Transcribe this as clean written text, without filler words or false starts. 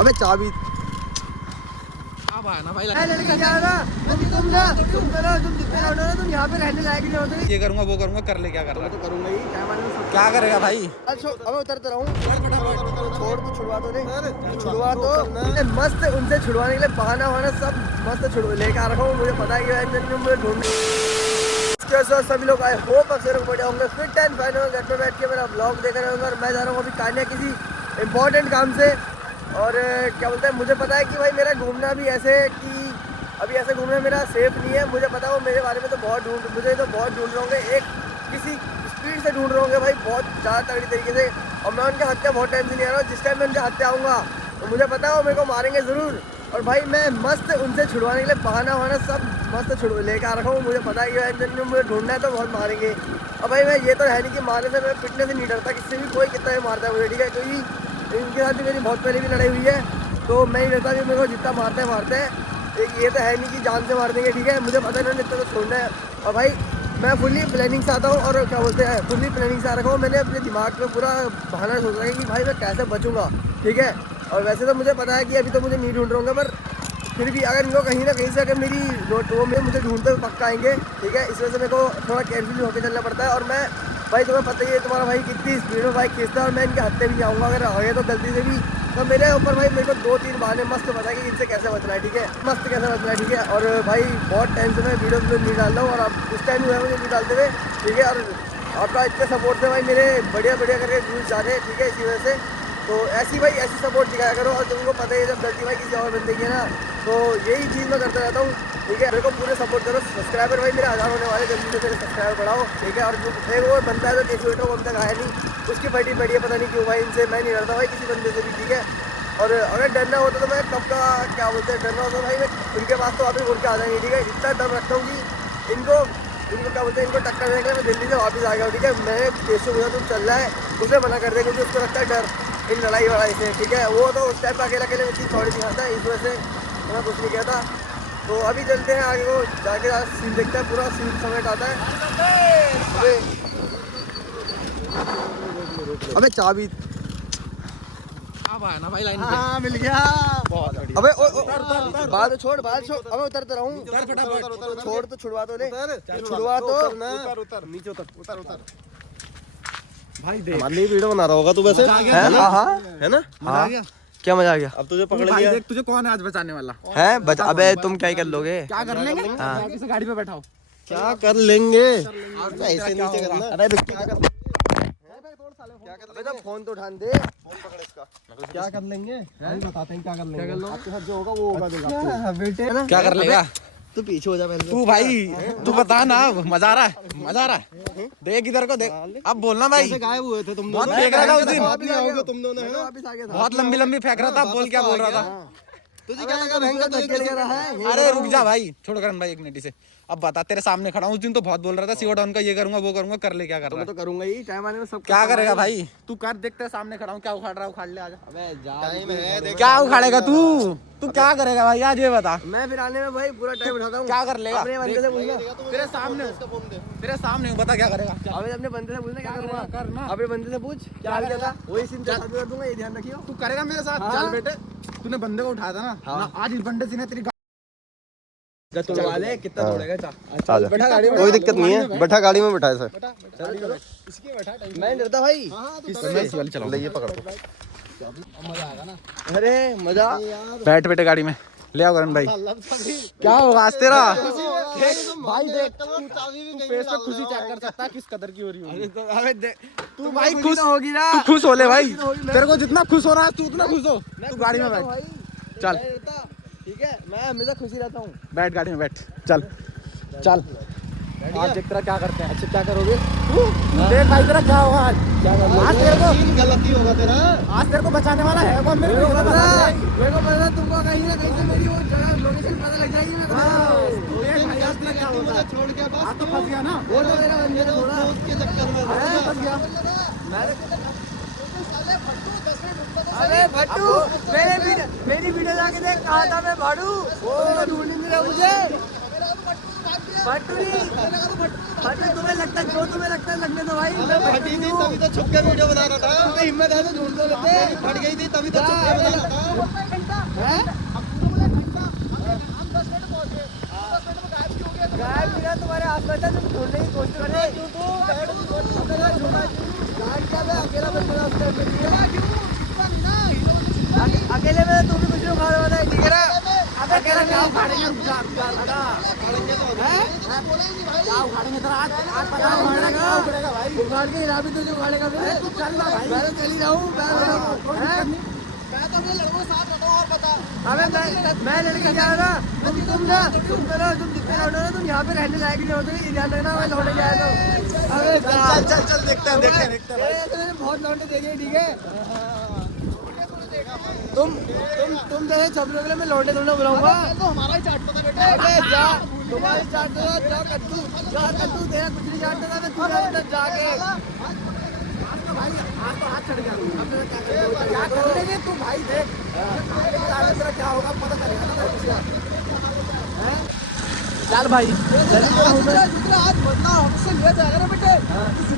अबे चाबी ना भाई लड़का जाएगा तुम जितने राउंड हो तुम यहाँ पे रहने लायक नहीं होते। ये करूंगा वो करूंगा, कर ले क्या कर रहा तो करूंगा ही, क्या करेगा भाई? अबे उतरते रहूं, छोड़ तो छुड़वा तो दे, छुड़वा तो मस्त उनसे छुड़वाने के लिए बहाना वाना सब मस्त छुड़वा लेके आ रखा हूँ। मुझे पता है कि मुझे ढूंढने सभी लोग आए होप अक्सर बढ़े होंगे फिट एंड फाइन घर पे बैठ के मेरा ब्लॉग देख रहे होंगे। और मैं जा रहा हूँ अभी कान्या किसी इम्पोर्टेंट काम से। और क्या बोलते हैं, मुझे पता है कि भाई मेरा घूमना भी ऐसे कि अभी ऐसे घूमना मेरा सेफ नहीं है। मुझे पता है वो मेरे बारे में तो मुझे तो बहुत ढूंढ रहे होंगे, एक किसी स्पीड से ढूंढ रहे होंगे भाई, बहुत ज़्यादा तगड़ी तरीके से। और मैं उनके हत्या बहुत टाइम से नहीं आ रहा हूँ। जिस टाइम मैं उनके हत्या आऊँगा तो मुझे पता है वो मेरे को मारेंगे ज़रूर। और भाई मैं मस्त उनसे छुड़वाने के लिए बहाना वाना सब मस्त लेके आ रखा हूँ। मुझे पता है कि मुझे ढूंढना है तो बहुत मारेंगे। और भाई मैं ये तो है नहीं कि मारने से मैं पिटने से नहीं डरता, किससे भी कोई कितना भी मारता है मुझे, ठीक है। क्योंकि इनके साथ भी मेरी बहुत पहले भी लड़ाई हुई है, तो मैं नहीं डरता कि मेरे को जितना मारते हैं। एक ये तो है नहीं कि जान से मार देंगे, ठीक है। मुझे पता है इन्होंने इतना तो छोड़ना है। और भाई मैं फुल्ली प्लानिंग से आता हूँ, और क्या बोलते हैं फुल्ली प्लानिंग से आ रखा हूँ। मैंने अपने दिमाग में पूरा बहाना सोच रखा है कि भाई मैं कैसे बचूंगा, ठीक है। और वैसे तो मुझे पता है कि अभी तो मुझे नहीं ढूंढ रहा हूँ, पर फिर भी अगर इनको कहीं ना कहीं से अगर मेरी वो में मुझे ढूंढते हुए पक्का आएंगे, ठीक है। इस वजह से मेरे को थोड़ा केयरफुल होकर चलना पड़ता है। और मैं भाई तुम्हें पता ही है तुम्हारा भाई कितनी स्पीड में बाइक खींचता है, और मैं इनके हत्ते भी नहीं आऊँगा अगर आ गए तो गलती से भी। तो मेरे ऊपर भाई मेरे को 2-3 बहाने मस्त पता है कि इनसे कैसे बचना है, ठीक है, मस्त कैसे बचना है, ठीक है। और भाई बहुत टाइम से मैं वीडियो नहीं डाल रहा हूँ, और अब उस टाइम हुआ है मुझे नहीं डालते हुए, ठीक है। और आपका इतने सपोर्ट से भाई मेरे बढ़िया करके व्यूज जा रहे हैं, ठीक है। इसी वजह से तो ऐसी भाई ऐसी सपोर्ट दिखाया करो। और तुमको पता ही है जब गलती भाई किसी और बंदे की है ना, तो यही चीज़ मैं करता रहता हूँ, ठीक है। मेरे को पूरे सपोर्ट करो। सब्सक्राइबर भाई मेरे 1000 होने वाले, जल्दी से मेरे सब्सक्राइबर बढ़ाओ, ठीक है। और जो एक वो बंदा है जो केसी वेटर वो अब तक आया नहीं, उसकी फटी पड़ी है, पता नहीं क्यों भाई। इनसे मैं नहीं डरता भाई किसी बंदे से भी, ठीक है। और अगर डरना होता तो मैं कब का क्या बोलते हैं डरना होता भाई मैं उनके पास तो वापस उड़ के आ जाएंगे, ठीक है। इतना दम रखता हूँ कि इनको क्या बोलते हैं इनको टक्कर देने के लिए मैं दिल्ली से वापस आ गया हूँ, ठीक है। मैंने केशव भैया तुम चल रहा है उसे मना कर देंगे, क्योंकि उसको लगता है डर इन लड़ाई वड़ाई से, ठीक है। वो तो उस टाइप अकेले इतनी थोड़ी दिखाता है, इस वजह से मैं कुछ नहीं कहता। तो अभी चलते हैं आगे, वो जाके सीन देखते हैं, पूरा सीन समेट आता है। अबे चाबी ना भाई लाइन हाँ मिल गया। अबे बाल छोड़ अबे उतरते रहूं, छोड़ तो छुड़वा तो दे, छुड़वा तो नीचे उतर भाई देख हमारे लिए वीडियो बना रहा होगा तू वैसे, है ना? हाँ क्या मजा आ गया। अब तुझे पकड़ लिया। देख तुझे कौन है आज बचाने वाला है अबे तुम क्या ही कर लोगे, क्या कर लेंगे? किसी गाड़ी पे बैठाओ, क्या कर लेंगे ऐसे नीचे करना। अरे फोन तो उठान दे, फोन पकड़ इसका। क्या कर लेंगे बताते हैं, क्या कर लेंगे आपके साथ जो होगा वो होगा बेटे। क्या कर लेगा? तू पीछे हो जा पहले तू भाई, तू बता ना। मजा आ रहा है देख इधर को देख। अब बोलना भाई, गायब हुए थे तुम बहुत फेंक रहा था उस दिन, तुम दोनों है ना, बहुत लंबी फेंक रहा था। बोल क्या बोल रहा था? तुझे क्या लगा? अरे रुक जा भाई, छोड़ करण भाई एक मिनट से। अब बता, तेरे सामने खड़ा हूँ। उस दिन तो बहुत बोल रहा था सीओ डाउन का, ये करूंगा वो करूंगा, कर ले क्या कर रहा है? तो करूंगा ही, टाइम आने में सब क्या करेगा भाई? तू कर, देखते सामने खड़ा हूँ, क्या उखाड़ रहा है उखाड़ ले, आजा। अबे टाइम है, क्या उखाड़ेगा तू क्या करेगा भाई आज ये बता। मैं फिर आने में भाई पूरा टाइम उठाता हूँ। क्या कर लेगा? अपने बंदे से पूछना, तेरे सामने हूँ, बता क्या करेगा? अबे अपने बंदे से पूछना क्या करूँगा, करना अपने बंदे से पूछ क्या किया था, वही सीन कर दूंगा, ये ध्यान रखियो। तू करेगा मेरे साथ? चल बेटे, तूने बंदे को उठाया था ना, आज इस बंदे से ने तेरी तोड़वा ले, कितना तोड़ेगा? बैठा गाड़ी में, कोई दिक्कत नहीं है, बैठा गाड़ी में बैठा है सर। मैं नहीं डरता भाई, ये पकड़ दो। मजा आएगा ना? अरे मजा, बैठ बेटे गाड़ी में, ले आओ करण भाई। क्या होगा आज तेरा भाई? देख तू फेस पे खुशी चेक कर सकता है किस कदर की हो रही होगी। तू भाई खुश होगी ना, तू खुश हो ले भाई। तेरे को जितना खुश हो रहा है तू उतना खुश हो। तू गाड़ी में बैठ, चल ठीक है। मैं हमेशा खुशी रहता हूँ। बैठ गाड़ी में बैठ, चल आज देख तेरा क्या करते हैं। अच्छा क्या करोगे? देख भाई तेरा क्या होगा आज। आज तेरे को गलती होगा तेरा, आज तेरे को बचाने वाला है कौन? मेरे को पता तुमको कहीं ना कहीं से मेरी वो जगह लोकेशन पता लग जाएगी। मैं तू देख भाई आज तेरा क्या होगा। छोड़ के बस आज तो फंस गया ना, वो तो मेरा बंदे थोड़ा उसके चक्कर में फंस गया। अरे भट्टू मेरी वीडियो जाके देख, कहा था मैं भाड़ू, वो ढूंढ नहीं रहा मुझे। भट्टू नहीं, तुम्हें लगता है जो तुम्हें लगता है लगने दो भाई। मैं फटी थी तभी तो छुप के वीडियो बना रहा था, हिम्मत है तो ढूंढ लो, फट गई थी तभी तो छुप के बना रहा था। बता तुम ढूंढने की कोशिश कर रहे क्यों तू अकेला अकेले में तू भी कुछ नहीं उखाड़ वाला है ठीक है ना अब अकेला क्या उखाड़ेंगे क्या उखाड़ेंगे तेरा आज पता उखाड़ेगा उखाड़ के हिला भी तुझे उखाड़ेगा तू चल ना भाई मैं तो चल ही रहा हूँ मैं तो अपने लड़कों के साथ रहता हूँ और बता अबे मैं लड़के जा रहा तुम जितने लौटे हो तुम यहाँ पे रहने लायक नहीं होते ध्यान रखना मैं लौटे जाए तो अबे चल देखते हैं बहुत लौटे देखे ठीक है तुम जैसे छपरी के लिए मैं लौटे थोड़ा बुलाऊंगा तो हमारा ही चाट पता बेटा अबे जा तुम्हारी चाट जा कद्दू तेरा कुछ नहीं चाटता था मैं तू जाके भाई आज तो हाथ चढ़ गया अब क्या करेंगे तू भाई देख तेरा क्या होगा पता चलेगा चल भाई आज बदला हमसे लिया जाएगा ना बेटे